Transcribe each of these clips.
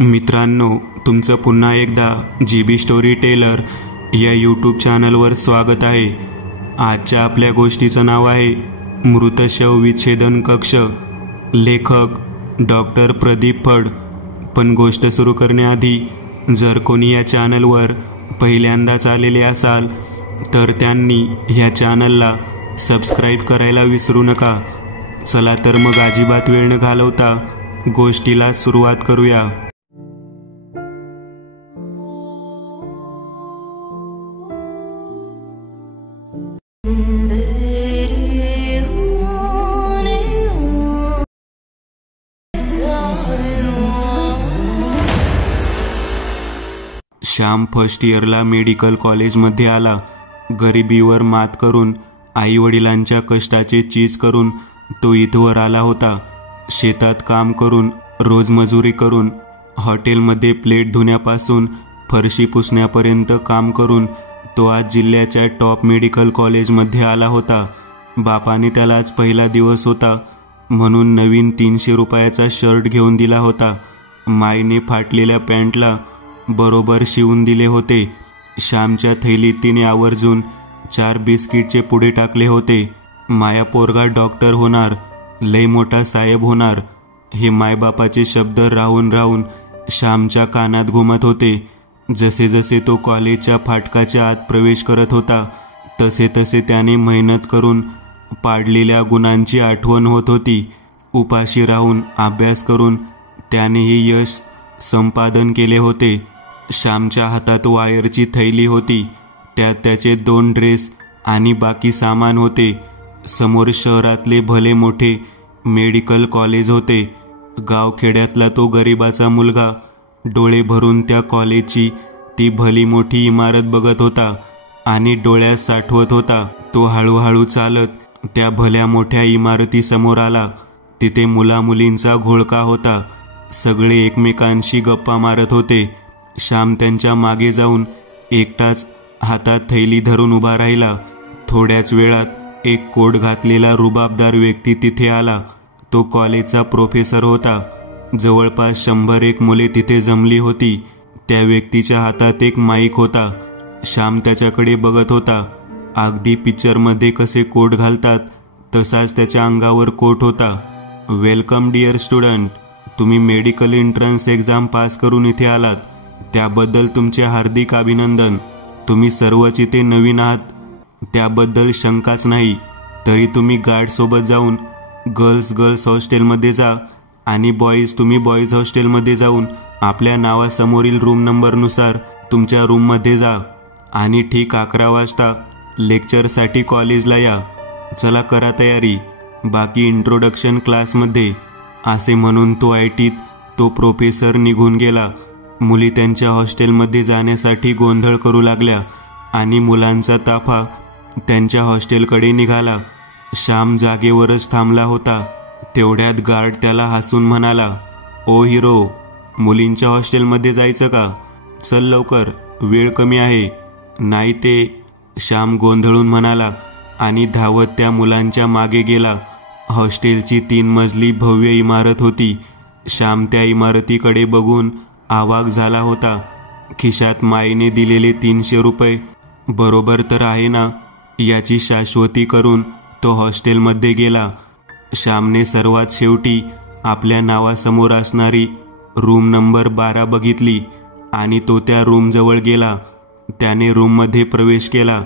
मित्रांनो, तुमचं पुन्हा एकदा GB स्टोरी टेलर या यूट्यूब चॅनलवर स्वागत आहे। आजच्या आपल्या गोष्टीचं नाव आहे मृतशव विच्छेदन कक्ष। लेखक डॉक्टर प्रदीप फड। पण गोष्ट सुरू करण्याआधी जर कोणी या चॅनलवर पहिल्यांदाच आलेले असाल तर त्यांनी ह्या चॅनलला सबस्क्राईब करायला विसरू नका। चला तर मग अजिबात वेळ न घालवता गोष्टीला सुरुवात करूया। श्याम फर्स्ट इयरला मेडिकल कॉलेजमध्ये आला। गरिबीवर मात करून आई वडिलांच्या कष्टाचे चीज करून तो इथवर आला होता। शेतात काम करून रोजमजुरी करून हॉटेलमध्ये प्लेट धुण्यापासून फरशी पुसण्यापर्यंत काम करून तो आज जिल्ह्याच्या टॉप मेडिकल कॉलेजमध्ये आला होता। बापाने त्याला आज पहिला दिवस होता म्हणून नवीन 300 रुपयाचा शर्ट घेऊन दिला होता। मायने फाटलेल्या पॅन्टला बरोबर शिवून दिले होते। श्यामच्या थैलीत तिने आवर्जून 4 बिस्किटचे पुडे टाकले होते। माया पोरगा डॉक्टर होणार, लय मोठा साहेब होणार, हे मायबापाचे शब्द राहून राहून श्यामच्या कानात घुमत होते। जसे जसे तो कॉलेजच्या फाटकाच्या आत प्रवेश करत होता तसे तसे त्याने मेहनत करून पाडलेल्या गुणांची आठवण होत होती। उपाशी राहून अभ्यास करून त्याने हे यश संपादन केले होते। श्यामच्या हातात वायरची थैली होती, त्यात त्याचे 2 ड्रेस आणि बाकी सामान होते। समोर शहरातले भले मोठे मेडिकल कॉलेज होते। गावखेड्यातला तो गरिबाचा मुलगा डोळे भरून त्या कॉलेजची ती भली मोठी इमारत बघत होता आणि डोळ्यात साठवत होता। तो हळूहळू चालत त्या भल्या मोठ्या इमारतीसमोर आला। तिथे मुलामुलींचा घोळका होता। सगळे एकमेकांशी गप्पा मारत होते। श्याम त्यांच्या मागे जाऊन एकटाच हातात थैली धरून उभा राहिला। थोड्याच वेळात एक कोट घातलेला रुबाबदार व्यक्ती तिथे आला। तो कॉलेजचा प्रोफेसर होता। जवळपास 100 मुले तिथे जमली होती। त्या व्यक्तीच्या हातात एक माईक होता। श्याम त्याच्याकडे बघत होता। अगदी पिक्चरमध्ये कसे कोट घालतात तसाच त्याच्या अंगावर कोट होता। वेलकम डिअर स्टुडंट, तुम्ही मेडिकल एंट्रन्स एक्झाम पास करून इथे आलात, त्याबद्दल तुमचे हार्दिक अभिनंदन। तुम्ही सर्वच इथे नवीन आहात त्याबद्दल शंकाच नाही। तरी तुम्ही गार्ड सोबत जाऊन गर्ल्स हॉस्टेलमध्ये जा आणि तुम्ही बॉईज हॉस्टेलमध्ये जाऊन आपल्या नावासमोरील रूम नंबरनुसार तुमच्या रूममध्ये जा आणि ठीक 11 वाजता लेक्चरसाठी कॉलेजला या। चला करा तयारी, बाकी इंट्रोडक्शन क्लासमध्ये, असे म्हणून तो आयटीत तो प्रोफेसर निघून गेला। मुली त्यांच्या हॉस्टेलमध्ये जाण्यासाठी गोंधळ करू लागल्या आणि मुलांचा ताफा त्यांच्या हॉस्टेलकडे निघाला। श्याम जागेवरच थांबला होता। तेवढ्यात गार्ड त्याला हसून म्हणाला, ओ हिरो, मुलींच्या हॉस्टेलमध्ये जायचं का? चल लवकर, वेळ कमी आहे। नाही ते, श्याम गोंधळून म्हणाला आणि धावत त्या मुलांच्या मागे गेला। हॉस्टेलची 3 मजली भव्य इमारत होती। श्याम त्या इमारतीकडे बघून आवाक झाला होता। खिशात माईने दिलेले 300 रुपये बरोबर तर आहे ना याची शाश्वती करून तो हॉस्टेलमध्ये गेला। श्यामने सर्वात शेवटी आपल्या नावासमोर असणारी रूम नंबर 12 बघितली आणि तो त्या रूमजवळ गेला। त्याने रूममध्ये प्रवेश केला।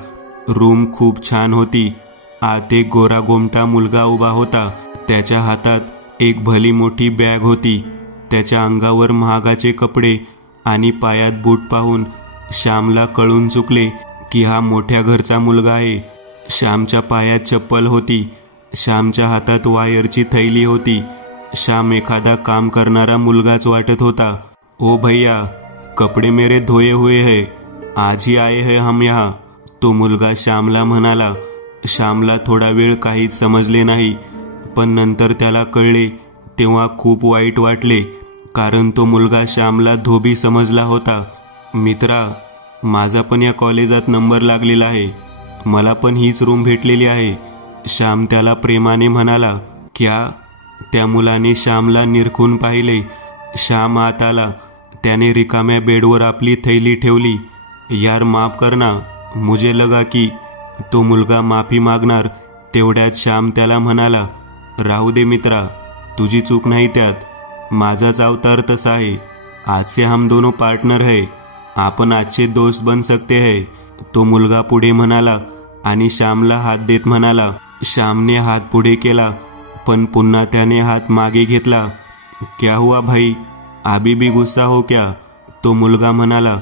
रूम खूप छान होती। आत एक गोरा गोमटा मुलगा उभा होता। त्याच्या हातात एक भली मोठी बॅग होती। त्याच्या अंगावर महागाचे कपडे आणि पायात बूट पाहून श्यामला कळून चुकले की हा मोठ्या घरचा मुलगा आहे। श्यामच्या पायात चप्पल होती। श्यामच्या हातात वायरची थैली होती। श्याम एखादा काम करणारा मुलगाच वाटत होता। ओ भैया, कपडे मेरे धोए हुए है, आज ही आए हैं हम यहाँ, तो मुलगा श्यामला म्हणाला। श्यामला थोडा वेळ काहीच समजले नाही, पण नंतर त्याला कळले तेव्हा खूप वाईट वाटले, कारण तो मुलगा श्यामला धोबी समजला होता। मित्रा, माझा पण या कॉलेजात नंबर लागलेला आहे, मला पण हीच रूम भेटलेली आहे, श्याम त्याला प्रेमाने म्हणाला। क्या? त्या मुलाने श्यामला निरखून पाहिले। श्याम आत आला त्याने रिकाम्या बेडवर आपली थैली ठेवली. यार माफ कर ना, मुझे लगा की तो मुलगा माफी मागणार. तेवढ्यात श्याम त्याला म्हणाला, राहू दे मित्रा, तुझी चूक नाही त्यात. माझाच अवतार तसा आहे. आज से हम दोनों पार्टनर है, आपण अच्छे दोस्त बन सकते हैं. तो मुलगा पुढे म्हणाला आणि श्यामला हात देत म्हणाला. श्यामने हात पुढे केला, पण पुन्हा त्याने हात मागे घेतला. क्या हुआ भाई, अभी भी गुस्सा हो क्या? तो मुलगा म्हणाला.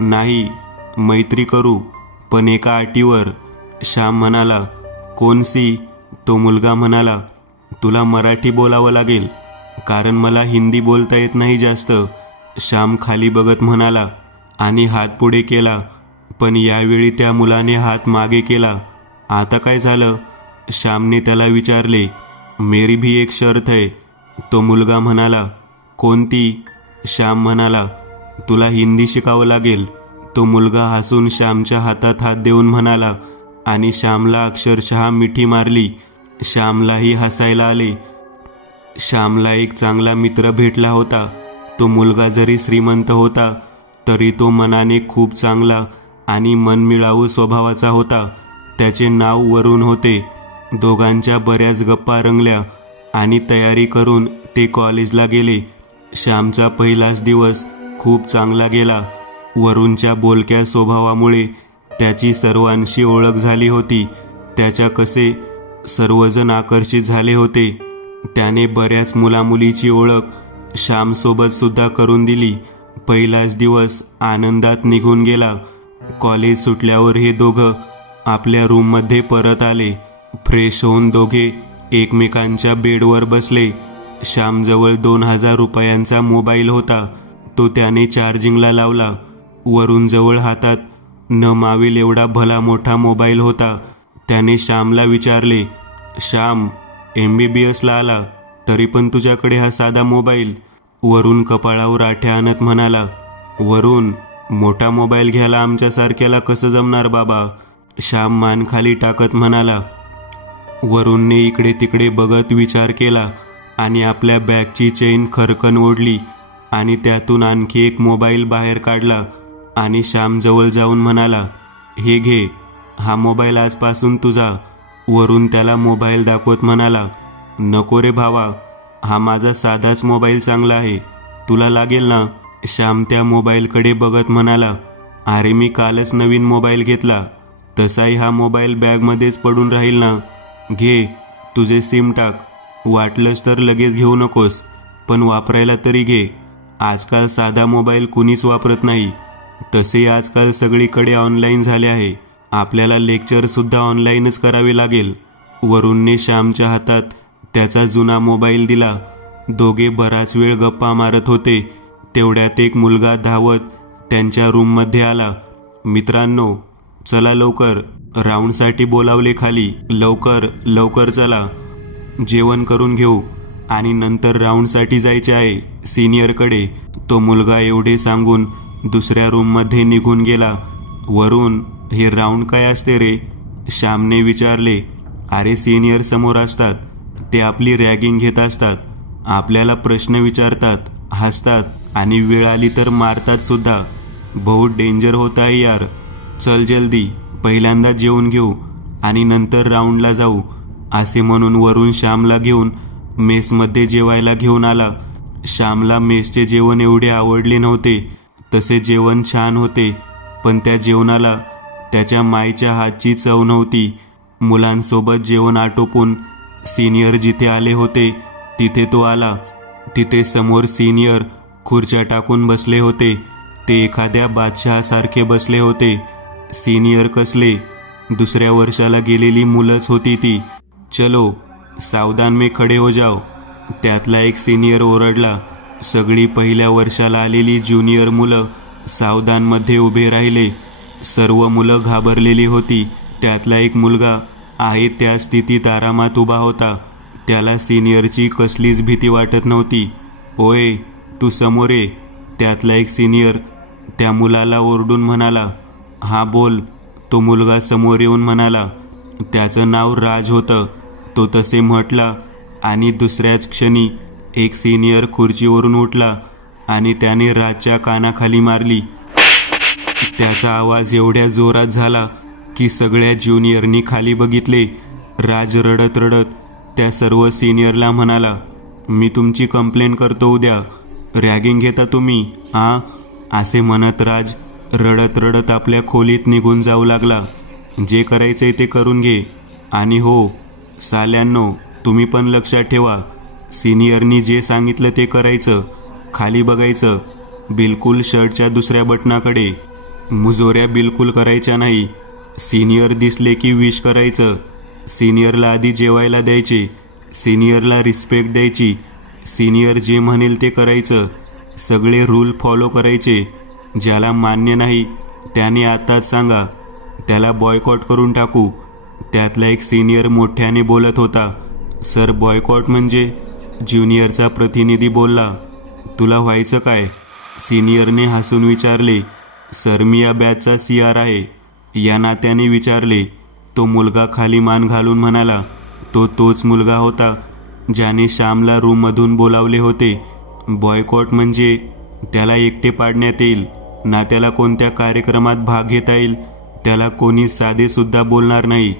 नाही, मैत्री करू, पण एका अटीवर. श्याम म्हणाला, कोणसी? तो मुलगा म्हणाला, तुला मराठी बोलावं लागेल, कारण मला हिंदी बोलता येत नाही जास्त. श्याम खाली बघत म्हणाला आणि हात पुढे केला, पण यावेळी त्या मुलाने हात मागे केला. आता काय झालं? श्यामने त्याला विचारले. मेरी भी एक शर्त है. तो मुलगा म्हणाला. कोणती? श्याम म्हणाला, तुला हिंदी शिकावं लागेल. तो मुलगा हसून श्यामच्या हातात हात देऊन म्हणाला आणि श्यामला अक्षरशः मिठी मारली. श्यामलाही हसायला आले. श्यामला एक चांगला मित्र भेटला होता. तो मुलगा जरी श्रीमंत होता तरी तो मनाने खूप चांगला आणि मनमिळावू स्वभावाचा होता. त्याचे नाव वरुण होते. दोघांच्या बऱ्याच गप्पा रंगल्या आणि तयारी करून ते कॉलेजला गेले. श्यामचा पहिलाच दिवस खूप चांगला गेला. वरुणच्या बोलक्या स्वभावामुळे त्याची सर्वांशी ओळख झाली होती. त्याच्या कसे सर्वजण आकर्षित झाले होते. त्याने बऱ्याच मुलामुलीची ओळख श्यामसोबत सुद्धा करून दिली. पहिलाच दिवस आनंदात निघून गेला. कॉलेज सुटल्यावर हे दोघं आपल्या रूममध्ये परत आले. फ्रेश होऊन दोघे एकमेकांच्या बेडवर बसले. श्यामजवळ 2000 रुपयांचा मोबाईल होता. तो त्याने चार्जिंगला लावला. वरुणजवळ हातात न मावेल एवढा भला मोठा मोबाईल होता. त्याने श्यामला विचारले, श्याम, MBBSला आला तरी पण तुझ्याकडे हा साधा मोबाईल? वरुण कपाळावर आठ्या आणत म्हणाला, वरुण, मोठा मोबाईल घ्यायला आमच्यासारख्याला कसं जमणार बाबा? श्याम मान खाली टाकत म्हणाला. वरुणने इकडे तिकडे बघत विचार केला आणि आपल्या बॅगची चेन खरकन ओढली आणि त्यातून आणखी एक मोबाईल बाहेर काढला आणि श्यामजवळ जाऊन म्हणाला, हे घे, हा मोबाईल आजपासून तुझा. वरुण त्याला मोबाईल दाखवत म्हणाला, नको रे भावा, हा माझा साधाच मोबाईल चांगला आहे, तुला लागेल ना? श्याम त्या मोबाईलकडे बघत म्हणाला, अरे मी कालच नवीन मोबाईल घेतला, तसाही हा मोबाईल बॅगमध्येच पडून राहील ना. घे, तुझे सिम टाक, वाटलंच तर लगेच घेऊ नकोस, पण वापरायला तरी घे. आजकाल साधा मोबाईल कुणीच वापरत नाही. तसे आजकाल सगळीकडे ऑनलाईन झाले आहे. आपल्याला लेक्चर सुद्धा ऑनलाईनच करावे लागेल. वरुणने श्यामच्या हातात त्याचा जुना मोबाईल दिला. दोघे बराच वेळ गप्पा मारत होते. तेवढ्यात एक मुलगा धावत त्यांच्या रूममध्ये आला. मित्रांनो, चला लवकर, राऊंडसाठी बोलावले खाली, लवकर लवकर चला, जेवण करून घेऊ आणि नंतर राऊंडसाठी जायचे आहे सिनियरकडे. तो मुलगा एवढे सांगून दुसऱ्या रूममध्ये निघून गेला. वरुण, हे राऊंड काय असते रे? श्यामने विचारले. अरे सिनियर समोर असतात, ते आपली रॅगिंग घेत असतात, आपल्याला प्रश्न विचारतात, हसतात आणि वेळ आली तर मारतात सुद्धा. बहुत डेंजर होता है यार. चल जल्दी, पहिल्यांदा जेवून घेऊ आणि नंतर राऊंडला जाऊ. असे म्हणून वरुण श्यामला घेऊन मेसमध्ये जेवायला घेऊन आला. श्यामला मेसचे जेवण एवढे आवडले नव्हते. तसे जेवण छान होते, पण त्या जेवणाला त्याच्या माईच्या हातची चव नव्हती. मुलांसोबत जेवण आटोपून सिनियर जिथे आले होते तिथे तो आला. तिथे समोर सिनियर खुर्च्या टाकून बसले होते. ते एखाद्या बादशहासारखे बसले होते. सिनियर कसले, दुसऱ्या वर्षाला गेलेली मुलंच होती ती. चलो सावधान में खडे हो जाओ, त्यातला एक सिनियर ओरडला. सगळी पहिल्या वर्षाला आलेली ज्युनियर मुलं सावधानमध्ये उभे राहिले. सर्व मुलं घाबरलेली होती. त्यातला एक मुलगा आहे त्या स्थितीत आरामात उभा होता. त्याला सिनियरची कसलीच भीती वाटत नव्हती. ओए, तू समोर ये, त्यातला एक सिनियर त्या मुलाला ओरडून म्हणाला. हा बोल, तो मुलगा समोर येऊन म्हणाला. त्याचं नाव राज होतं. तो तसे म्हटला आणि दुसऱ्याच क्षणी एक सिनियर खुर्चीवरून उठला आणि त्याने राजच्या कानाखाली मारली. त्याचा आवाज एवढ्या जोरात झाला की सगळ्या ज्युनियरनी खाली बघितले. राज रडत रडत त्या सर्व सिनियरला म्हणाला, मी तुमची कंप्लेंट करतो उद्या. रॅगिंग घेता तुम्ही असे म्हणत राज रडत रडत आपल्या खोलीत निघून जाऊ लागला. जे करायचंय ते करून घे. आणि हो साल्यांनो, तुम्ही पण लक्षात ठेवा, सिनियरनी जे सांगितलं ते करायचं. खाली बघायचं, बिलकुल शर्टच्या दुसऱ्या बटनाकडे. मुजोऱ्या बिलकुल करायच्या नाही. सिनियर दिसले की विश करायचं. सिनियरला आधी जेवायला द्यायचे. सिनियरला रिस्पेक्ट द्यायची. सिनियर जे म्हणेल ते करायचं. सगळे रूल फॉलो करायचे. ज्याला मान्य नाही त्याने आताच सांगा, त्याला बॉयकॉट करून टाकू. त्यातला एक सिनियर मोठ्याने बोलत होता. सर, बॉयकॉट म्हणजे? ज्युनियरचा प्रतिनिधी बोलला. तुला व्हायचं काय? सिनियरने हसून विचारले. सर, मी या बॅचचा CR आहे. या नात्याने विचारले. तो मुलगा खाली मान घालून म्हणाला, तोच मुलगा होता ज्याने श्यामला रूममधून बोलावले होते. बॉयकॉट म्हणजे त्याला एकटे पाडण्यात येईल ना, त्याला कोणत्या कार्यक्रमात भाग घेता येईल. त्याला कोणी साधे सुद्धा बोलणार नाही.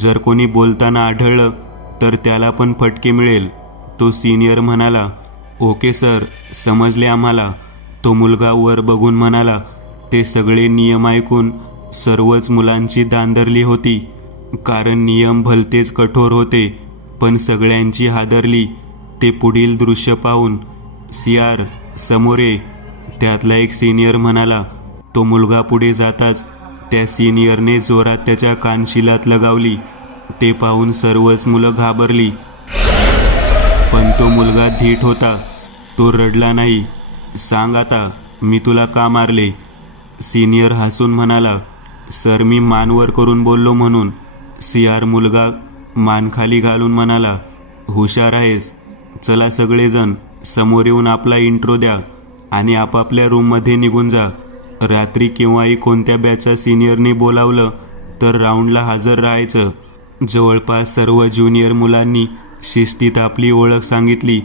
जर कोणी बोलताना आढळलं तर त्याला पण फटके मिळेल. तो सिनियर म्हणाला, ओके सर, समजले आम्हाला. तो मुलगा वर बघून म्हणाला. ते सगळे नियम ऐकून सर्वच मुलांची दांदरली होती, कारण नियम भलतेच कठोर होते. पण सगळ्यांची हादरली ते पुढील दृश्य पाहून. CR समोर ये, त्यातला एक सिनियर म्हणाला. तो मुलगा पुढे जाताच त्या सिनियरने जोरात त्याच्या कानशिलात लगावली. ते पाहून सर्वच मुलं घाबरली. पण तो मुलगा धीट होता. तो रडला नाही. सांग आता, मी तुला का मारले? सिनियर हसून म्हणाला, सर, मी मानवर करून बोललो म्हणून. CR मुलगा मान खाली घालून म्हणाला, हुशार आहेस. चला सगळेजण समोर येऊन आपला इंट्रो द्या आणि आपापल्या रूममध्ये निघून जा. रात्री केव्हाही कोणत्या बॅचच्या सिनियरने बोलावलं तर राऊंडला हजर राहायचं. जवळपास सर्व ज्युनियर मुलांनी शिस्तीत आपली ओळख सांगितली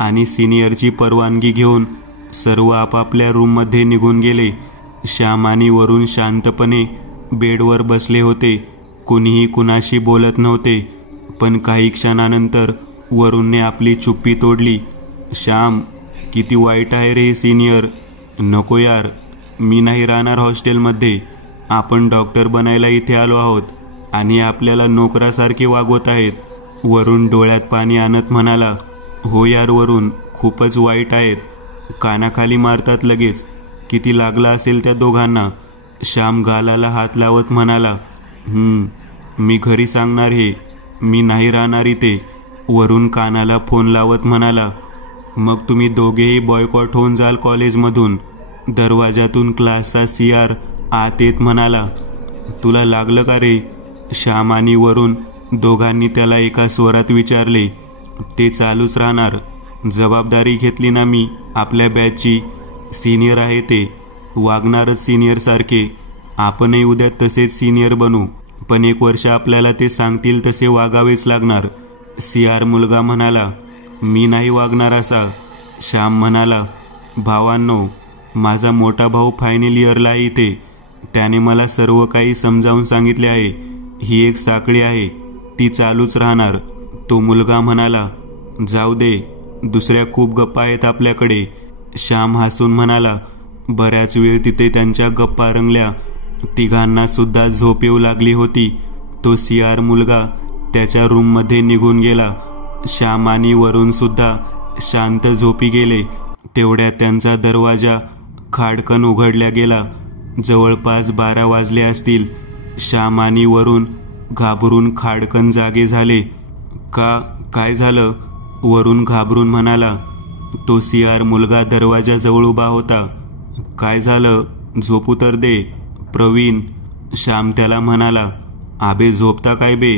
आणि सिनियरची परवानगी घेऊन सर्व आपापल्या रूममध्ये निघून गेले. श्याम आणि वरुण शांतपणे बेडवर बसले होते. कुणीही कुणाशी बोलत नव्हते. पण काही क्षणानंतर वरुणने आपली चुप्पी तोडली. श्याम, किती वाईट आहे रे सिनियर. नको यार, मी नाही राहणार हॉस्टेलमध्ये. आपण डॉक्टर बनायला इथे आलो आहोत आणि आपल्याला नोकरासारखे वागवत आहेत. वरुण डोळ्यात पाणी आणत म्हणाला, हो यार वरुण, खूपच वाईट आहेत. कानाखाली मारतात लगेच. किती लागला असेल त्या दोघांना. श्याम गालाला हात लावत म्हणाला, मी घरी सांगणार हे. मी नाही राहणार इथे. वरुण कानाला फोन लावत म्हणाला, मग तुम्ही दोघेही बॉयकॉट होऊन जाल कॉलेजमधून. दरवाजातून क्लासचा CR आत येत म्हणाला, तुला लागलं का रे? श्याम आणि वरुण दोघांनी त्याला एका स्वरात विचारले. ते चालूच राहणार. जबाबदारी घेतली ना मी आपल्या बॅचची. सिनियर आहे ते, वागणारच सिनियरसारखे. आपणही उद्या तसेच सिनियर बनू. पण 1 वर्ष आपल्याला ते सांगतील तसे वागावेच लागणार. CR मुलगा म्हणाला, मी नाही वागणार असा. श्याम म्हणाला, भावांनो, माझा मोठा भाऊ फायनल इयरला आहे इथे. त्याने मला सर्व काही समजावून सांगितले आहे. ही एक साखळी आहे, ती चालूच राहणार. तो मुलगा म्हणाला, जाऊ दे, दुसऱ्या खूप गप्पा आहेत आपल्याकडे. श्याम हसून म्हणाला. बऱ्याच वेळ तिथे त्यांच्या गप्पा रंगल्या. तिघांना सुद्धा झोप येऊ लागली होती. तो CR मुलगा त्याच्या रूममध्ये निघून गेला. श्याम आणि वरुण सुद्धा शांत झोपी गेले. तेवढ्यात त्यांचा दरवाजा खाडकन उघडला गेला. जवळपास 12 वाजले असतील. श्याम आणि वरुण घाबरून खाडकन जागे झाले. काय झालं? वरुण घाबरून म्हणाला. तो CR मुलगा दरवाजाजवळ उभा होता. काय झालं? झोपू तर दे प्रवीण. श्याम त्याला म्हणाला. आबे झोपता काय बे?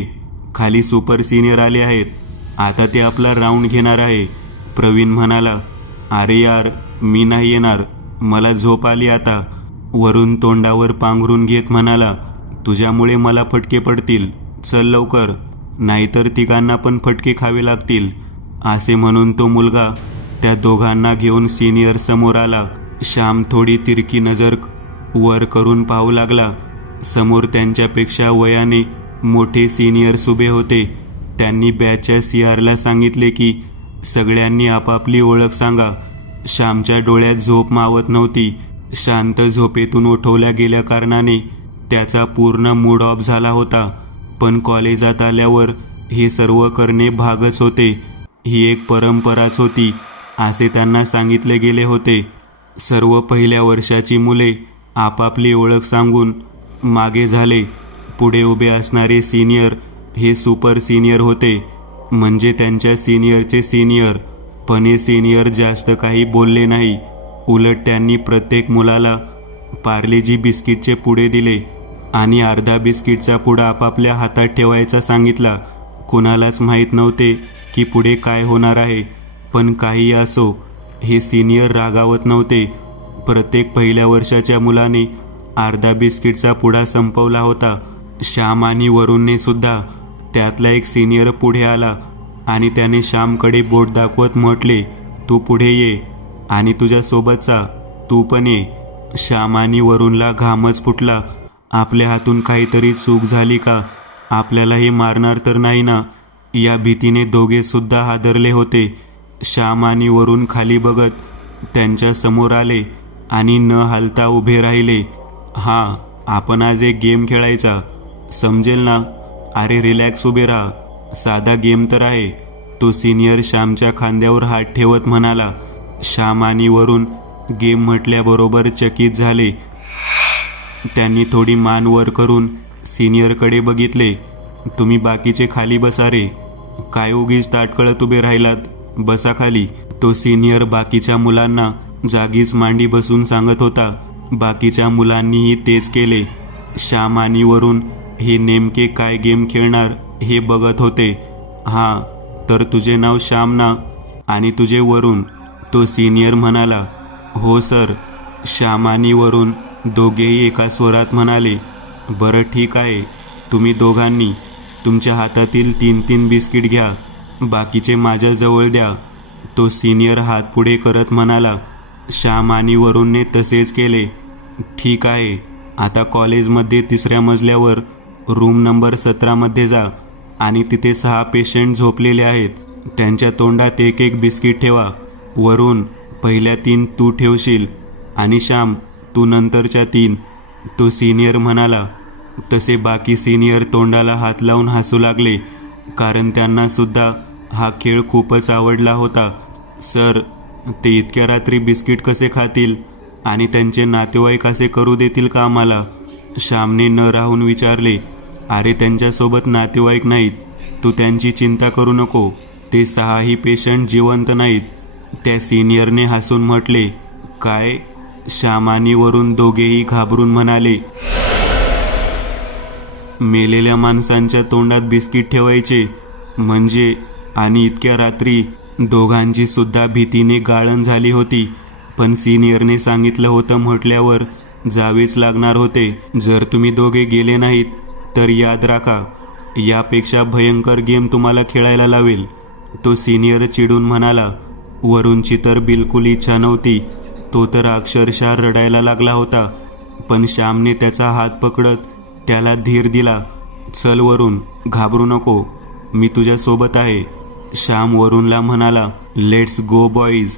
खाली सुपर सिनियर आले आहेत. आता ते आपला राऊंड घेणार आहे. प्रवीण म्हणाला. अरे यार, मी नाही येणार. मला झोप आली आता. वरुण तोंडावर पांघरून घेत म्हणाला. तुझ्यामुळे मला फटके पडतील. चल लवकर, नाहीतर तिघांना पण फटके खावे लागतील. असे म्हणून तो मुलगा त्या दोघांना घेऊन सिनियर समोर आला. श्याम थोडी तिरकी नजर वर करून पाहू लागला. समोर त्यांच्यापेक्षा वयाने मोठे सिनियर्स उभे होते. त्यांनी बॅचच्या CRला सांगितले की सगळ्यांनी आपापली ओळख सांगा. श्यामच्या डोळ्यात झोप मावत नव्हती. शांत झोपेतून उठवल्या गेल्या कारणाने त्याचा पूर्ण मूड ऑफ झाला होता. पण कॉलेजात आल्यावर हे सर्व करणे भागच होते. ही एक परंपराच होती असे त्यांना सांगितले गेले होते. सर्व पहिल्या वर्षाची मुले आपापली ओळख सांगून मागे झाले. पुढे उभे असणारे सिनियर हे सुपर सिनियर होते, म्हणजे त्यांच्या सिनियरचे सिनियर. पण हे सिनियर जास्त काही बोलले नाही. उलट त्यांनी प्रत्येक मुलाला पार्लेजी बिस्किटचे पुडे दिले आणि अर्धा बिस्किटचा पुडा आपापल्या हातात ठेवायचा सांगितला. कुणालाच माहीत नव्हते की पुढे काय होणार आहे. पण काही असो, हे सिनियर रागावत नव्हते. प्रत्येक पहिल्या वर्षाच्या मुलाने अर्धा बिस्किटचा पुडा संपवला होता. श्याम आणि वरुणने सुद्धा. त्यातला एक सिनियर पुढे आला आणि त्याने श्यामकडे बोट दाखवत म्हटले, तू पुढे ये आणि तुझ्या सोबतचा तू पण ये. श्याम आणि वरुणला घामच फुटला. आपल्या हातून काहीतरी चूक झाली का? आपल्याला हे मारणार तर नाही ना? या भीतीने दोघे सुद्धा हादरले होते. श्याम आणि वरुण खाली बघत त्यांच्या समोर आले आणि न हालता उभे राहिले. हां, आपण आज एक गेम खेळायचा, समजेल ना? अरे रिलॅक्स उभे राहा, साधा गेम तर आहे. तो सिनियर श्यामच्या खांद्यावर हात ठेवत म्हणाला. श्याम आणि वरुण गेम म्हटल्याबरोबर चकित झाले. त्यांनी थोडी मान वर करून सिनियरकडे बघितले. तुम्ही बाकीचे खाली बसा रे, काय उगीच ताटकळत उभे राहिलात, बसा खाली. तो सिनियर बाकीच्या मुलांना जागीच मांडी बसून सांगत होता. बाकीच्या मुलांनीही तेच केले. श्याम आणि वरुण हे नेमके काय गेम खेळणार हे बघत होते. हां, तर तुझे नाव श्याम ना आणि तुझे वरुण? तो सिनियर म्हणाला. हो सर. श्याम आणि वरुण दोघेही एका स्वरात म्हणाले. बरं ठीक आहे, तुम्ही दोघांनी तुमच्या हातातील 3-3 बिस्किट घ्या, बाकीचे माझ्या जवळ द्या. तो सिनियर हात पुढे करत म्हणाला. श्याम आणि वरुणने तसेच केले. ठीक आहे, आता कॉलेजमध्ये 3ऱ्या मजल्यावर रूम नंबर 17मध्ये जा आणि तिथे 6 पेशंट झोपलेले आहेत. त्यांच्या तोंडात 1-1 बिस्किट ठेवा. वरुण, पहिल्या 3 तू ठेवशील आणि श्याम तू नंतरच्या 3. तो सिनियर म्हणाला. तसे बाकी सिनियर तोंडाला हात लावून हसू लागले, कारण त्यांना सुद्धा हा खेळ खूपच आवडला होता. सर, ते इतक्या रात्री बिस्किट कसे खातील आणि त्यांचे नातेवाईक असे करू देतील का आम्हाला? श्यामने न राहून विचारले. अरे त्यांच्यासोबत नातेवाईक नाहीत, तू त्यांची चिंता करू नको. ते 6ही पेशंट जिवंत नाहीत. त्या सिनियरने हसून म्हटले. काय? श्याम आणि वरुण दोघेही घाबरून म्हणाले. मेलेल्या माणसांच्या तोंडात बिस्किट ठेवायचे म्हणजे? आणि इतक्या रात्री? दोघांची सुद्धा भीतीने गाळण झाली होती. पण सिनियरने सांगितलं होतं म्हटल्यावर जावेच लागणार होते. जर तुम्ही दोघे गेले नाहीत तर याद राखा, यापेक्षा भयंकर गेम तुम्हाला खेळायला लावेल. तो सिनियर चिडून म्हणाला. वरुणची तर बिलकुल इच्छा नव्हती. तो तर अक्षरशः रडायला लागला होता. पण श्यामने त्याचा हात पकडत त्याला धीर दिला. चल वरुण, घाबरू नको, मी तुझ्या सोबत आहे. श्याम वरुणला म्हणाला. Let's go boys.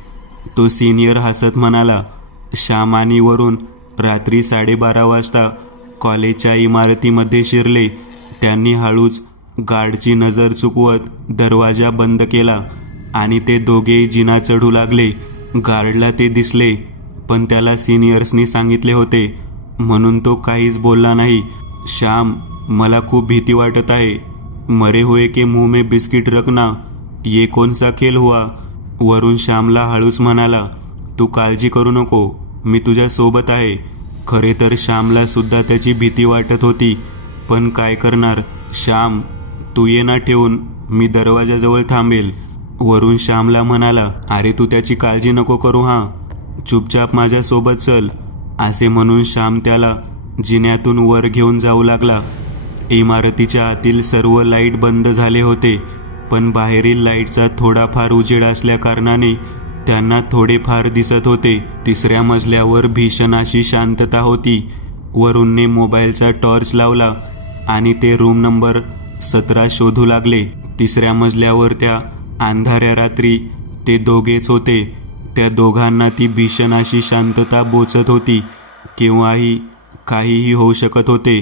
तो सिनियर हसत म्हणाला. श्याम आणि वरुण रात्री 12:30 वाजता कॉलेजच्या इमारतीमध्ये शिरले. त्यांनी हळूच गार्डची नजर चुकवत दरवाजा बंद केला आणि ते दोघेही जिना चढू लागले. गार्डला ते दिसले, पण त्याला सिनियर्सनी सांगितले होते म्हणून तो काहीच बोलला नाही. श्याम, मला खूप भीती वाटत आहे. मरे हुए के मुंह में बिस्किट रखना, ये कौन सा खेल हुआ? वरुण श्यामला हळूच म्हणाला. तू काळजी करू नको, मी तुझ्या सोबत आहे. खरे तर श्यामला सुद्धा त्याची भीती वाटत होती, पण काय करणार? श्याम, तू ये ना ठेवून, मी दरवाजाजवळ थांबेल. वरुण श्यामला म्हणाला. अरे तू त्याची काळजी नको करू, हां, चुपचाप माझ्या सोबत चल. असे म्हणून श्याम त्याला जिन्यातून वर घेऊन जाऊ लागला. इमारतीच्या आतील सर्व लाईट बंद झाले होते, पण बाहेरील लाईटचा थोडाफार उजेड असल्या कारणाने त्यांना थोडेफार दिसत होते. तिसऱ्या मजल्यावर भीषण अशी शांतता होती. वरुणने मोबाईलचा टॉर्च लावला आणि ते रूम नंबर 17 शोधू लागले. तिसऱ्या मजल्यावर त्या अंधाऱ्या रात्री ते दोघेच होते. त्या दोघांना ती भीषण अशी शांतता बोचत होती. केव्हाही काहीही होऊ शकत होते.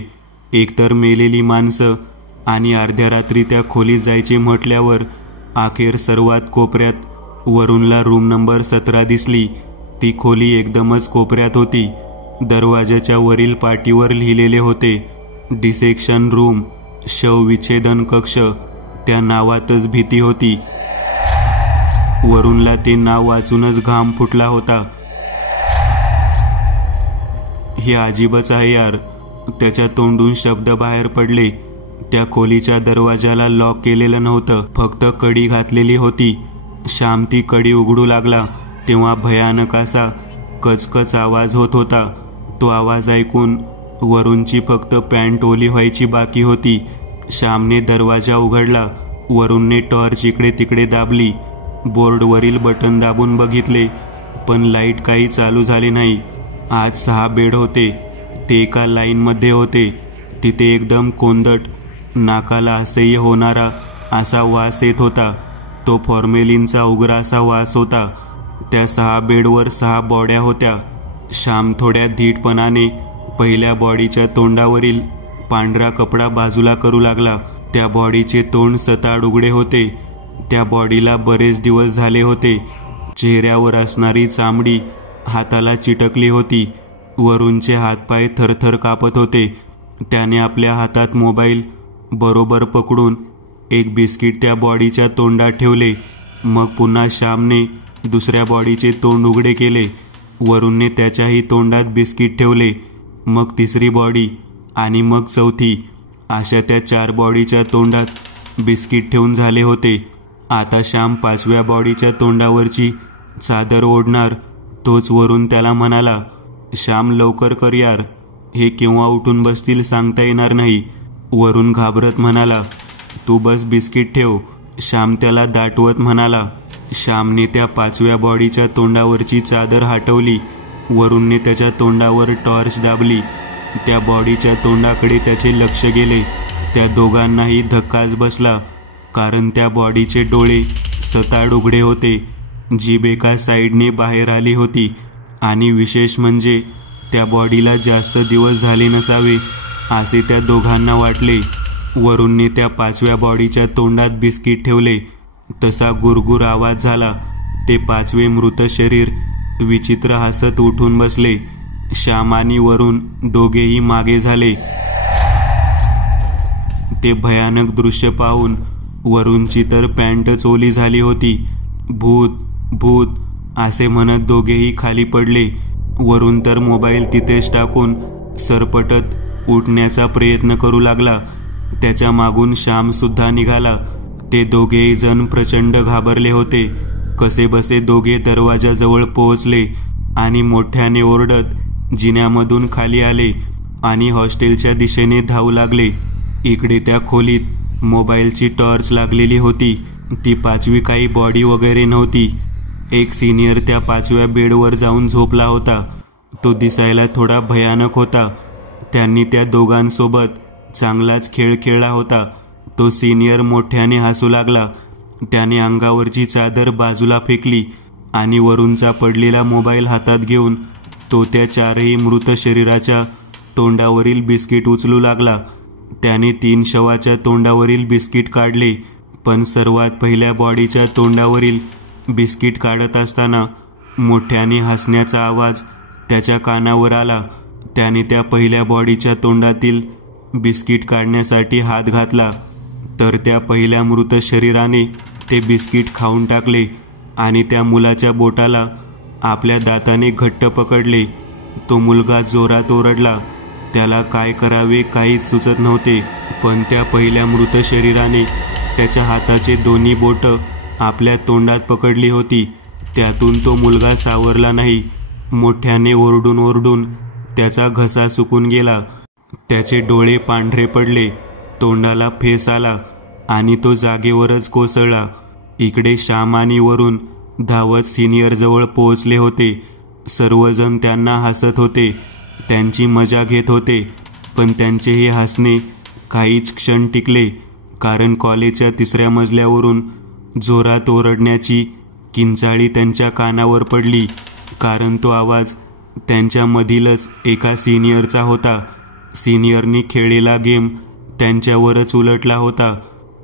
एकतर मेलेली माणसं आणि अर्ध्या रात्री त्या खोलीत जायचे म्हटल्यावर अखेर सर्वात कोपऱ्यात वरुणला रूम नंबर 17 दिसली. ती खोली एकदमच कोपऱ्यात होती. दरवाजाच्या वरील पाटीवर लिहिलेले होते डिसेक्शन रूम, शवविच्छेदन कक्ष. त्या नावातच भीती होती. वरुणला ते नाव वाचूनच घाम फुटला होता. हे अजीबच आहे यार. त्याच्या तोंडून शब्द बाहेर पडले. त्या खोलीच्या दरवाजाला लॉक केलेलं नव्हतं, फक्त कडी घातलेली होती. श्याम ती कडी उघडू लागला तेव्हा भयानक असा कचकच आवाज होत होता. तो आवाज ऐकून वरुणची फक्त पॅन्ट ओली व्हायची बाकी होती. श्यामने दरवाजा उघडला. वरुणने टॉर्च इकडे तिकडे दाबली. बोर्डवरील बटन दाबून बघितले, पण लाईट काही चालू झाले नाही. आज 6 बेड होते. ते एका लाईनमध्ये होते. तिथे एकदम कोंदट, नाकाला असह्य होणारा असा वास येत होता. तो फॉर्मेलिनचा उग्र असा वास होता. त्या 6 बेडवर 6 बॉड्या होत्या. श्याम थोड्या धीटपणाने पहिल्या बॉडीच्या तोंडावरील पांढरा कपडा बाजूला करू लागला. त्या बॉडीचे तोंड सताड उघडे होते. त्या बॉडीला बरेच दिवस झाले होते. चेहऱ्यावर असणारी चामडी हाताला चिटकली होती. वरुणचे हातपाय थरथर कापत होते. त्याने आपल्या हातात मोबाईल बरोबर पकडून एक बिस्किट त्या बॉडीच्या तोंडात ठेवले. मग पुन्हा श्यामने दुसऱ्या बॉडीचे तोंड उघडे केले. वरुणने त्याच्याही तोंडात बिस्किट ठेवले. मग तिसरी बॉडी आणि मग चौथी, अशा त्या 4 बॉडीच्या तोंडात बिस्किट ठेवून झाले होते. आता श्याम 5व्या बॉडीच्या तोंडावरची चादर ओढणार. तोच वरुण त्याला म्हणाला, श्याम लवकर कर यार, हे केव्हा उठून बसतील सांगता येणार नाही. वरुण घाबरत म्हणाला, तू बस बिस्किट ठेव. श्याम त्याला दाटवत म्हणाला. श्यामने त्या 5व्या बॉडीच्या तोंडावरची चादर हटवली. वरुणने त्याच्या तोंडावर टॉर्च दाबली. त्या बॉडीच्या तोंडाकडे त्याचे लक्ष गेले. त्या दोघांनाही धक्काच बसला, कारण त्या बॉडीचे डोळे सताड उघडे होते. जीभ एका साईडने बाहेर आली होती आणि विशेष म्हणजे त्या बॉडीला जास्त दिवस झाले नसावे असे त्या दोघांना वाटले. वरुणने त्या 5व्या बॉडीच्या तोंडात बिस्किट ठेवले. तसा गुरगुर आवाज झाला. ते 5वे मृत शरीर विचित्र हसत उठून बसले. श्याम आणि वरुण दोघेही मागे झाले. ते भयानक दृश्य पाहून वरुणची तर पॅन्टच ओली झाली होती. भूत भूत असे म्हणत दोघेही खाली पडले. वरुण तर मोबाईल तिथेच टाकून सरपटत उठण्याचा प्रयत्न करू लागला. त्याच्या मागून श्याम सुद्धा निघाला. ते दोघेही जण प्रचंड घाबरले होते. कसेबसे दोघे दरवाजाजवळ पोहोचले आणि मोठ्याने ओरडत जिन्यामधून खाली आले आणि हॉस्टेलच्या दिशेने धावू लागले. इकडे त्या खोलीत मोबाईलची टॉर्च लागलेली होती. ती 5वी काही बॉडी वगैरे नव्हती. एक सिनियर त्या 5व्या बेडवर जाऊन झोपला होता. तो दिसायला थोडा भयानक होता. त्यांनी त्या दोघांसोबत चांगलाच खेळ खेळला होता. तो सिनियर मोठ्याने हसू लागला. त्याने अंगावरची चादर बाजूला फेकली आणि वरुणचा पडलेला मोबाईल हातात घेऊन तो त्या 4ही मृत शरीराच्या तोंडावरील बिस्किट उचलू लागला. त्याने 3 शवाच्या तोंडावरील बिस्किट काढले, पण सर्वात पहिल्या बॉडीच्या तोंडावरील बिस्किट काढत असताना मोठ्याने हसण्याचा आवाज त्याच्या कानावर आला. त्याने त्या पहिल्या बॉडीच्या तोंडातील बिस्किट काढण्यासाठी हात घातला, तर त्या पहिल्या मृत शरीराने ते बिस्किट खाऊन टाकले आणि त्या मुलाच्या बोटाला आपल्या दाताने घट्ट पकडले. तो मुलगा जोरात ओरडला. त्याला काय करावे काहीच सुचत नव्हते. पण त्या पहिल्या मृत शरीराने त्याच्या हाताचे दोन्ही बोटं आपल्या तोंडात पकडली होती. त्यातून तो मुलगा सावरला नाही. मोठ्याने ओरडून ओरडून त्याचा घसा सुकून गेला. त्याचे डोळे पांढरे पडले, तोंडाला फेस आला आणि तो जागेवरच कोसळला. इकडे श्याम आणि वरुण धावत सिनियरजवळ पोहोचले होते. सर्वजण त्यांना हसत होते, त्यांची मजा घेत होते. पण त्यांचे हे हसणे काहीच क्षण टिकले, कारण कॉलेजच्या 3ऱ्या मजल्यावरून जोरात ओरडण्याची किंचाळी त्यांच्या कानावर पडली. कारण तो आवाज त्यांच्यामधीलच एका सिनियरचा होता. सिनियरनी खेळलेला गेम त्यांच्यावरच उलटला होता.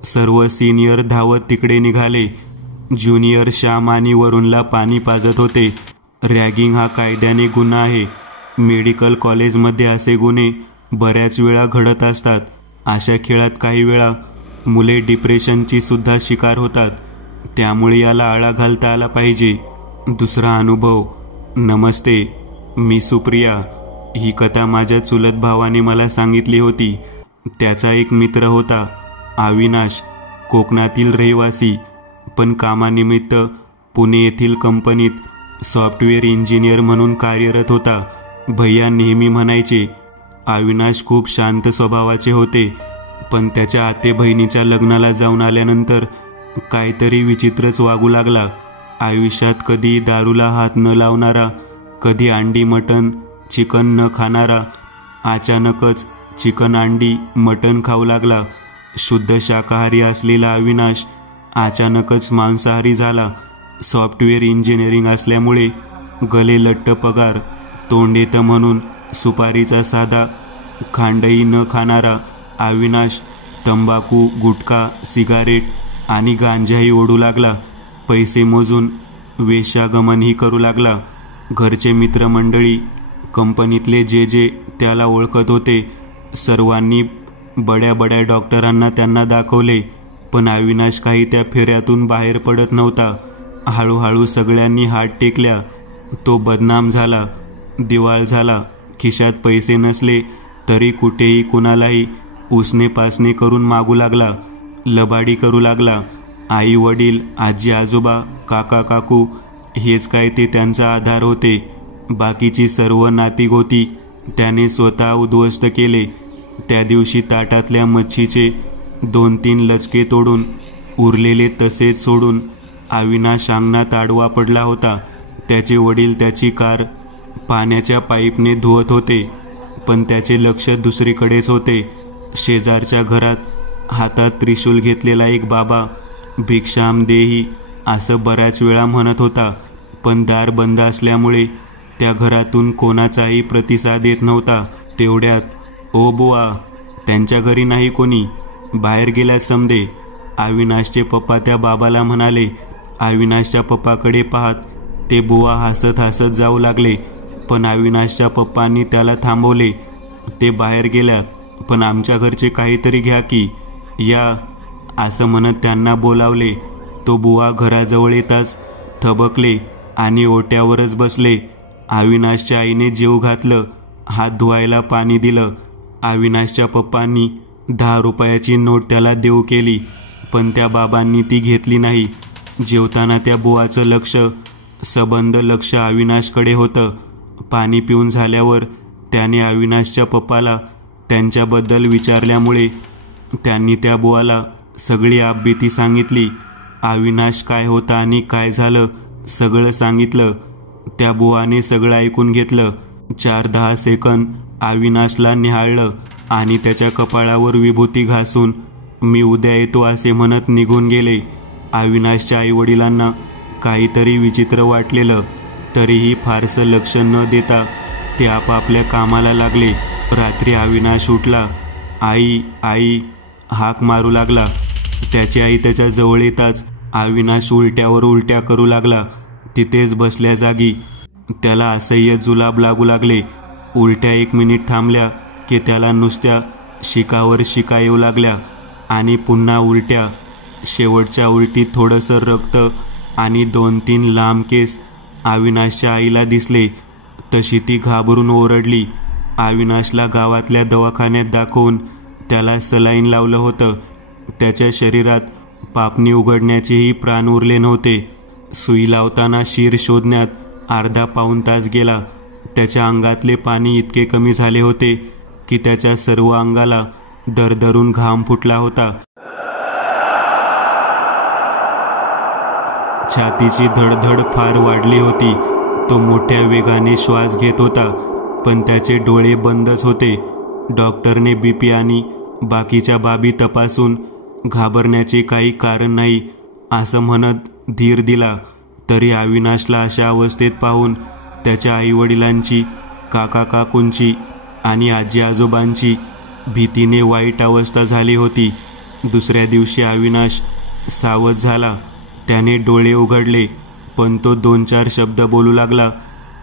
सर्व सिनियर धावत तिकडे निघाले. ज्युनियर श्याम आणि वरुणला पाणी पाजत होते. रॅगिंग हा कायद्याने गुन्हा आहे. मेडिकल कॉलेजमध्ये असे गुन्हे बऱ्याच वेळा घडत असतात. अशा खेळात काही वेळा मुले डिप्रेशनची सुद्धा शिकार होतात. त्यामुळे याला आळा घालता आला पाहिजे. दुसरा अनुभव. नमस्ते, मी सुप्रिया. ही कथा माझ्या चुलत भावाने मला सांगितली होती. त्याचा एक मित्र होता, अविनाश, कोकणातील रहिवासी, पण कामानिमित्त पुणे येथील कंपनीत सॉफ्टवेअर इंजिनियर म्हणून कार्यरत होता. भैया नेहमी म्हणायचे. अविनाश खूप शांत स्वभावाचे होते, पण त्याच्या आते बहिणीच्या लग्नाला जाऊन आल्यानंतर काहीतरी विचित्रच वागू लागला. आयुष्यात कधी दारूला हात न लावणारा, कधी अंडी मटण चिकन न खाणारा, अचानकच चिकन अंडी मटण खाऊ लागला. शुद्ध शाकाहारी असलेला अविनाश अचानकच मांसाहारी झाला. सॉफ्टवेअर इंजिनिअरिंग असल्यामुळे गले लट्ट पगार, तोंड येतं म्हणून सुपारीचा साधा खांडही न खाणारा अविनाश तंबाखू, गुटखा, सिगारेट आणि गांजाही ओढू लागला. पैसे मोजून वेश्यागमनही करू लागला. घरचे मित्रमंडळी, कंपनीतले जे त्याला ओळखत होते, सर्वांनी बड्या बड्या डॉक्टरांना त्यांना दाखवले, पण अविनाश काही त्या फेऱ्यातून बाहेर पडत नव्हता. हळूहळू सगळ्यांनी हात टेकल्या. तो बदनाम झाला, दिवाळ झाला. खिशात पैसे नसले तरी कुठेही कुणालाही उसने पासने करून मागू लागला. लबाडी करू लागला. आई वडील, आजी आजोबा, काका काकू हेच काय ते त्यांचा आधार होते. बाकीची सर्व नातीगोती त्याने स्वतः उद्ध्वस्त केले. त्या दिवशी ताटातल्या मच्छीचे 2-3 लचके तोडून उरलेले तसेच सोडून अविनाश अंगणात आडवा पडला होता. त्याचे वडील त्याची कार पाण्याच्या पाईपने धुवत होते, पण त्याचे लक्ष दुसरीकडेच होते. शेजारच्या घरात हातात त्रिशूल घेतलेला एक बाबा भिक्षाम देही असं बऱ्याच वेळा म्हणत होता, पण दार बंद असल्यामुळे त्या घरातून कोणाचाही प्रतिसाद येत नव्हता. तेवढ्यात, ओ बुवा, त्यांच्या घरी नाही कोणी, बाहेर गेल्यात समदे, अविनाशचे पप्पा त्या बाबाला म्हणाले. अविनाशच्या पप्पाकडे पाहत ते बुवा हसत हसत जाऊ लागले, पण अविनाशच्या पप्पांनी त्याला थांबवले. ते बाहेर गेल्यात, पण आमच्या घरचे काहीतरी घ्या की, या, असं म्हणत त्यांना बोलावले. तो बुवा घराजवळ येताच थबकले आणि ओट्यावरच बसले. अविनाशच्या आईने जेव घातलं, हात धुवायला पाणी दिलं. अविनाशच्या पप्पांनी 10 रुपयाची नोट त्याला देऊ केली, पण त्या बाबांनी ती घेतली नाही. जेवताना त्या बुवाचं लक्ष, सबंध लक्ष अविनाशकडे होतं. पाणी पिऊन झाल्यावर त्याने अविनाशच्या पप्पाला त्यांच्याबद्दल विचारल्यामुळे त्यांनी त्या बुवाला सगळी आपबीती सांगितली. अविनाश काय होता आणि काय झालं सगळं सांगितलं. त्या बुवाने सगळं ऐकून घेतलं. 4-10 सेकंद अविनाशला निहाळलं आणि त्याच्या कपाळावर विभूती घासून मी उद्या येतो असे म्हणत निघून गेले. अविनाशच्या आईवडिलांना काहीतरी विचित्र वाटलेलं, तरीही फारसं लक्ष न देता ते आपापल्या कामाला लागले. रात्री अविनाश उठला. आई आई हाक मारू लागला. त्याची आई त्याच्या जवळ येताच अविनाश उलट्यावर उलट्या करू लागला. तिथेच बसल्या जागी त्याला असह्य जुलाब लागू लागले. उलट्या 1 मिनिट थांबल्या की त्याला नुसत्या शिकावर शिका येऊ लागल्या आणि पुन्हा उलट्या. शेवटच्या उलटीत थोडंसं रक्त आणि 2-3 लांब केस अविनाशच्या आईला दिसले. तशी ती घाबरून ओरडली. अविनाशला गावातल्या दवाखान्यात दाखवून त्याला सलाईन लावलं होतं. त्याच्या शरीरात पापणी उघडण्याचेही प्राण उरले नव्हते. सुई लावताना शिर शोधण्यात अर्धा-पाऊण तास गेला. त्याच्या अंगातले पाणी इतके कमी झाले होते की त्याच्या सर्व अंगाला दरदरून घाम फुटला होता. छातीची धडधड फार वाढली होती. तो मोठ्या वेगाने श्वास घेत होता, पण त्याचे डोळे बंदच होते. डॉक्टरने बीपी आणि बाकीच्या बाबी तपासून घाबरण्याचे काही कारण नाही असं म्हणत धीर दिला. तरी अविनाशला अशा अवस्थेत पाहून त्याच्या आईवडिलांची, काका काकूंची आणि आजी आजोबांची भीतीने वाईट अवस्था झाली होती. दुसऱ्या दिवशी अविनाश सावध झाला. त्याने डोळे उघडले, पण तो 2-4 शब्द बोलू लागला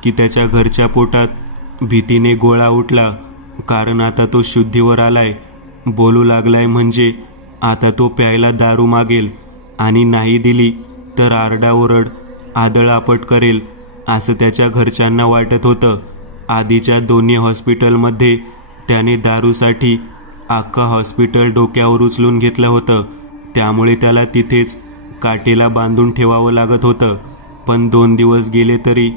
की त्याच्या घरच्या पोटात भीतीने गोळा उठला. कारण आता तो शुद्धीवर आलाय. बोलू लागलाय म्हणजे आता तो प्यायला दारू मागेल आणि नाही दिली तर आरडाओरड, आदळआपट करेल असं त्याच्या घरच्यांना वाटत होतं. आधीच्या दोन्ही हॉस्पिटलमध्ये त्याने दारूसाठी अख्खं हॉस्पिटल डोक्यावर उचलून घेतलं होतं. त्यामुळे त्याला तिथेच काटेला बांधून ठेवावं लागत होतं. पण 2 दिवस गेले तरी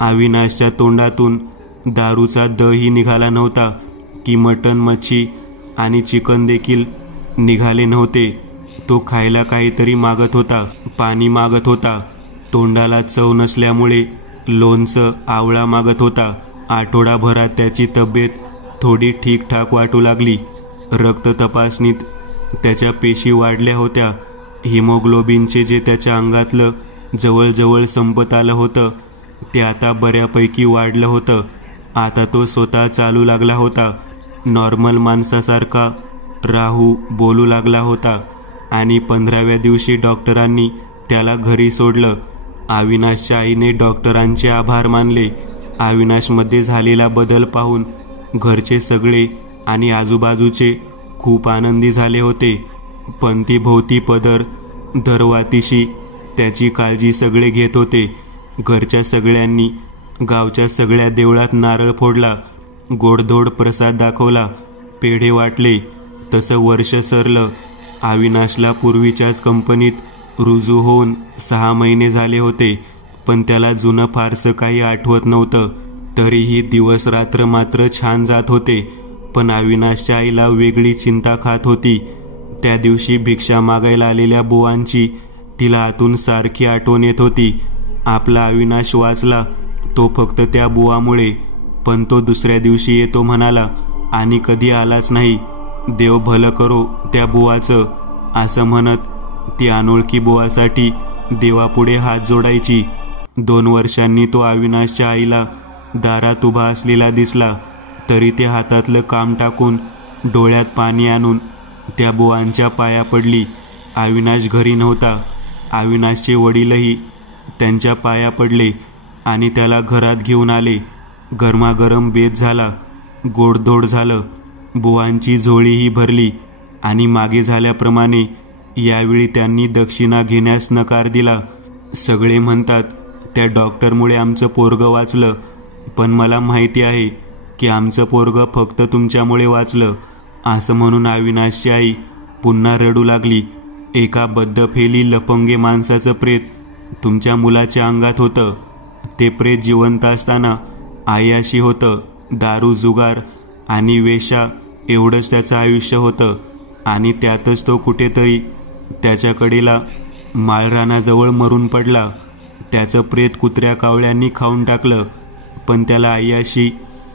अविनाशच्या तोंडातून दारूचा दही निघाला नव्हता की मटण, मच्छी आणि चिकन देखील निघाले नव्हते. तो खायला काहीतरी मागत होता, पाणी मागत होता. तोंडाला चव नसल्यामुळे लोणचं, आवळा मागत होता. आठवडाभरात त्याची तब्येत थोडी ठीकठाक वाटू लागली. रक्त तपासणीत त्याच्या पेशी वाढल्या होत्या. हिमोग्लोबिनचे जे त्याच्या अंगातलं जवळजवळ संपत आलं होतं ते आता बऱ्यापैकी वाढलं होतं. आता तो स्वतः चालू लागला होता. नॉर्मल माणसासारखा राहू बोलू लागला होता. आणि 15व्या दिवशी डॉक्टरांनी त्याला घरी सोडलं. अविनाशच्या आईने डॉक्टरांचे आभार मानले. अविनाशमध्ये झालेला बदल पाहून घरचे सगळे आणि आजूबाजूचे खूप आनंदी झाले होते. पण ती भोवती पदर दरवातीशी त्याची काळजी सगळे घेत होते. घरच्या सगळ्यांनी गावच्या सगळ्या देवळात नारळ फोडला, गोडधोड प्रसाद दाखवला, पेढे वाटले. तसं वर्ष सरलं. अविनाशला पूर्वीच्याच कंपनीत रुजू होऊन 6 महिने झाले होते. पण त्याला जुनं फारसं काही आठवत नव्हतं. तरीही दिवस रात्र मात्र छान जात होते. पण अविनाशच्या आईला वेगळी चिंता खात होती. त्या दिवशी भिक्षा मागायला आलेल्या बुवांची तिला आतून सारखी आठवण येत होती. आपला अविनाश वाचला तो फक्त त्या बुवामुळे. पण तो दुसऱ्या दिवशी येतो म्हणाला आणि कधी आलाच नाही. देव भलं करो त्या बुवाचं असं म्हणत ती अनोळखी बुवासाठी देवापुढे हात जोडायची. 2 वर्षांनी तो अविनाशच्या आईला दारात उभा असलेला दिसला. तरी ते हातातलं काम टाकून डोळ्यात पाणी आणून त्या बुवांच्या पाया पडली. अविनाश घरी नव्हता. अविनाशचे वडीलही त्यांच्या पाया पडले आणि त्याला घरात घेऊन आले. गरमागरम बेत झाला, गोडधोड झालं. बुवांची झोळीही भरली आणि मागे झाल्याप्रमाणे यावेळी त्यांनी दक्षिणा घेण्यास नकार दिला. सगळे म्हणतात त्या डॉक्टरमुळे आमचं पोरगं वाचलं. पण मला माहिती आहे की आमचं पोरगं फक्त तुमच्यामुळे वाचलं असं म्हणून अविनाशची आई पुन्हा रडू लागली. एका बद्धफेली लफंगे माणसाचं प्रेत तुमच्या मुलाच्या अंगात होतं. ते प्रेत जिवंत असताना आयाशी होतं. दारू, जुगार आणि वेश्या एवढंच त्याचं आयुष्य होतं. आणि त्यातच तो कुठेतरी त्याच्या कडेला माळरानाजवळ मरून पडला. त्याचं प्रेत कुत्र्या कावळ्यांनी खाऊन टाकलं. पण त्याला आयाशी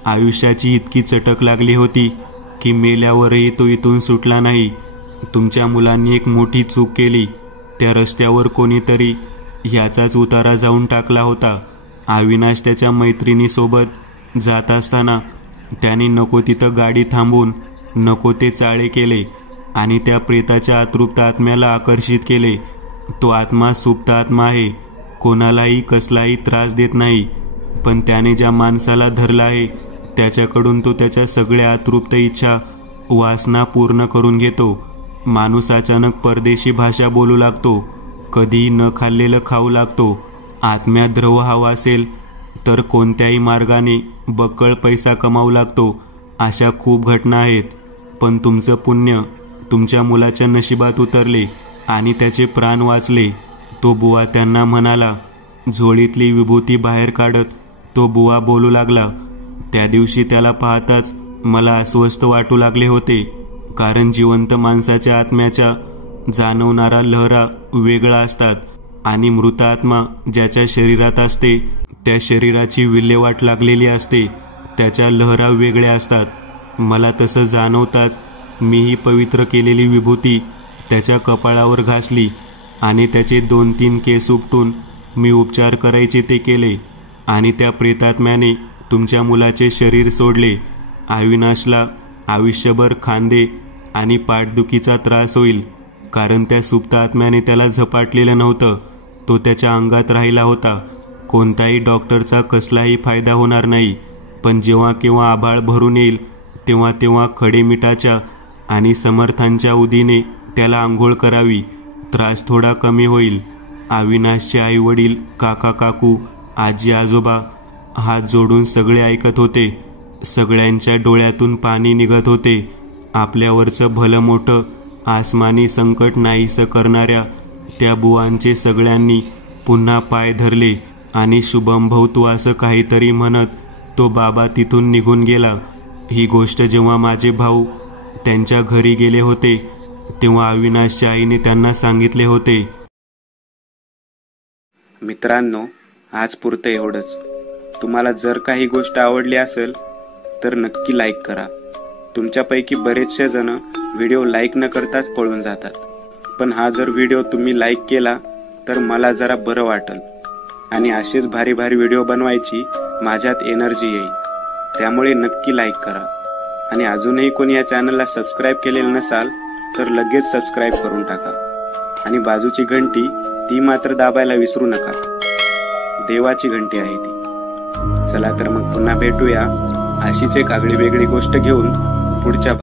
आयुष्याची इतकी चटक लागली होती की मेल्यावरही तो इथून सुटला नाही. तुमच्या मुलांनी एक मोठी चूक केली. त्या रस्त्यावर कोणीतरी ह्याचाच उतारा जाऊन टाकला होता. अविनाश त्याच्या मैत्रिणीसोबत जात असताना त्याने नको तिथं गाडी थांबवून नको ते चाळे केले आणि त्या प्रेताच्या अतृप्त आत्म्याला आकर्षित केले. तो आत्मा सुप्त आत्मा आहे, कोणालाही कसलाही त्रास देत नाही. पण त्याने ज्या माणसाला धरला आहे त्याच्याकडून तो त्याच्या सगळ्या अतृप्त इच्छा, वासना पूर्ण करून घेतो. माणूस अचानक परदेशी भाषा बोलू लागतो, कधीही न खाल्लेलं खाऊ लागतो. आत्म्यात द्रव हवा असेल तर कोणत्याही मार्गाने बक्कळ पैसा कमावू लागतो. अशा खूप घटना आहेत. पण तुमचं पुण्य तुमच्या मुलाच्या नशिबात उतरले आणि त्याचे प्राण वाचले. तो बुवा त्यांना म्हणाला. झोळीतली विभूती बाहेर काढत तो बुवा बोलू लागला. त्या दिवशी त्याला पाहताच मला अस्वस्थ वाटू लागले होते. कारण जिवंत माणसाच्या आत्म्याच्या जाणवणारा लहरा वेगळा असतात. आणि मृत आत्मा ज्याच्या शरीरात असते त्या शरीराची विल्हेवाट लागलेली असते, त्याच्या लहरा वेगळ्या असतात. मला तसं जाणवताच मी ही पवित्र केलेली विभूती त्याच्या कपाळावर घासली आणि त्याचे 2-3 केस उपटून मी उपचार करायचे ते केले आणि त्या प्रेतात्म्याने तुमच्या मुलाचे शरीर सोडले. अविनाशला आयुष्यभर खांदे आणि पाठदुखीचा त्रास होईल, कारण त्या सुप्त आत्म्याने त्याला झपाटलेलं नव्हतं. तो त्याच्या अंगात राहिला होता. कोणताही डॉक्टरचा कसलाही फायदा होणार नाही. पण जेव्हा केव्हा आभाळ भरून येईल तेव्हा तेव्हा खडे मिठाच्या आणि समर्थांच्या उदीने त्याला आंघोळ करावी. त्रास थोडा कमी होईल. अविनाशचे आई वडील, काका काकू, आजी आजोबा हात जोडून सगळे ऐकत होते. सगळ्यांच्या डोळ्यातून पाणी निघत होते. आपल्यावरचं भलं मोठं आसमानी संकट नाहीसं करणाऱ्या त्या बुवांचे सगळ्यांनी पुन्हा पाय धरले आणि शुभम भवतू असं काहीतरी म्हणत तो बाबा तिथून निघून गेला. ही गोष्ट जेव्हा माझे भाऊ त्यांच्या घरी गेले होते तेव्हा अविनाशच्या आईने त्यांना सांगितले होते. मित्रांनो, आज पुरतं एवढंच. तुम्हाला जर काही गोष्ट आवडली असेल तर नक्की लाईक करा. तुमच्यापैकी बरेचसे जण व्हिडिओ लाईक न करताच पळून जातात, पण हा जर व्हिडिओ तुम्ही लाईक केला तर मला जरा बरं वाटेल आणि असेच भारी भारी व्हिडिओ बनवायची माझ्यात एनर्जी येईल. त्यामुळे नक्की लाईक करा आणि अजूनही कोणी या चॅनलला सबस्क्राईब केलेलं नसाल तर लगेच सबस्क्राईब करून टाका आणि बाजूची घंटी ती मात्र दाबायला विसरू नका. देवाची घंटी आहे ती. चला तर मग पुन्हा भेटूया अशीच एक आगळी वेगळी गोष्ट घेऊन पुढच्या